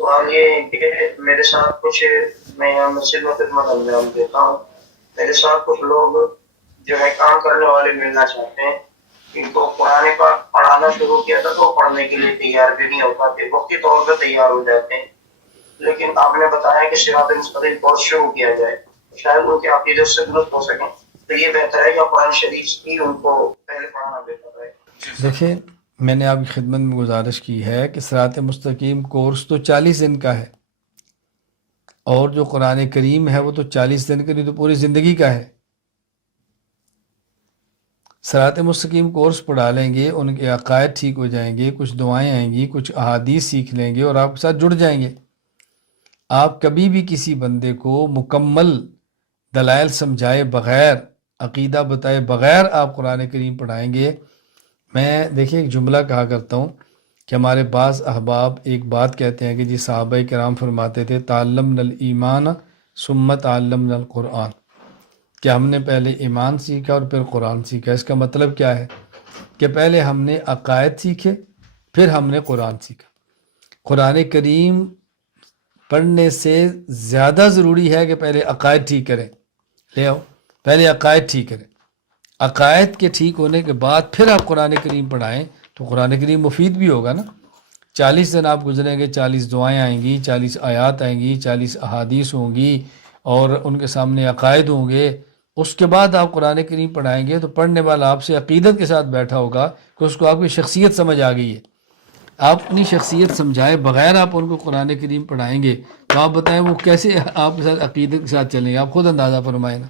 سوال یہ ہے کہ میرے ساتھ کچھ، میں یہاں مسجد میں خدمت انجام دیتا ہوں، میرے ساتھ کچھ لوگ جو ہے کام کرنے والے ملنا چاہتے ہیں، ان کو قرآن پاک پڑھانا شروع کیا تھا تو وہ پڑھنے کے لیے تیار بھی نہیں ہو پاتے، وقتی طور پہ تیار ہو جاتے ہیں، لیکن آپ نے بتایا کہ صراط مستقیم کورس شروع کیا جائے، شاید ان کے عقیدے سے درست ہو سکیں، تو یہ بہتر ہے یا قرآن شریف کی ان کو پہلے پڑھانا بہتر ہے؟ دیکھیں، میں نے آپ کی خدمت میں گزارش کی ہے کہ صراط مستقیم کورس تو 40 دن کا ہے، اور جو قرآن کریم ہے وہ تو 40 دن کے لیے تو پوری زندگی کا ہے۔ صراط مستقیم کورس پڑھا لیں گے، ان کے عقائد ٹھیک ہو جائیں گے، کچھ دعائیں آئیں گی، کچھ احادیث سیکھ لیں گے اور آپ کے ساتھ جڑ جائیں گے۔ آپ کبھی بھی کسی بندے کو مکمل دلائل سمجھائے بغیر، عقیدہ بتائے بغیر آپ قرآن کریم پڑھائیں گے، میں دیکھیں ایک جملہ کہا کرتا ہوں کہ ہمارے بعض احباب ایک بات کہتے ہیں کہ جی صحابہ کرام فرماتے تھے تعلمنا الایمان ثم تعلمنا القرآن، کہ ہم نے پہلے ایمان سیکھا اور پھر قرآن سیکھا۔ اس کا مطلب کیا ہے کہ پہلے ہم نے عقائد سیکھے، پھر ہم نے قرآن سیکھا۔ قرآن کریم پڑھنے سے زیادہ ضروری ہے کہ پہلے عقائد ٹھیک کریں، لے آؤ پہلے عقائد ٹھیک کریں، عقائد کے ٹھیک ہونے کے بعد پھر آپ قرآن کریم پڑھائیں تو قرآن کریم مفید بھی ہوگا نا۔ 40 دن آپ گزریں گے، 40 دعائیں آئیں گی، 40 آیات آئیں گی، 40 احادیث ہوں گی اور ان کے سامنے عقائد ہوں گے، اس کے بعد آپ قرآن کریم پڑھائیں گے تو پڑھنے والا آپ سے عقیدت کے ساتھ بیٹھا ہوگا کہ اس کو آپ کی شخصیت سمجھ آ گئی ہے۔ آپ اپنی شخصیت سمجھائے بغیر آپ ان کو قرآن کریم پڑھائیں گے تو آپ بتائیں وہ کیسے آپ کے ساتھ عقیدت کے ساتھ چلیں گے؟ آپ خود اندازہ فرمائیں نا۔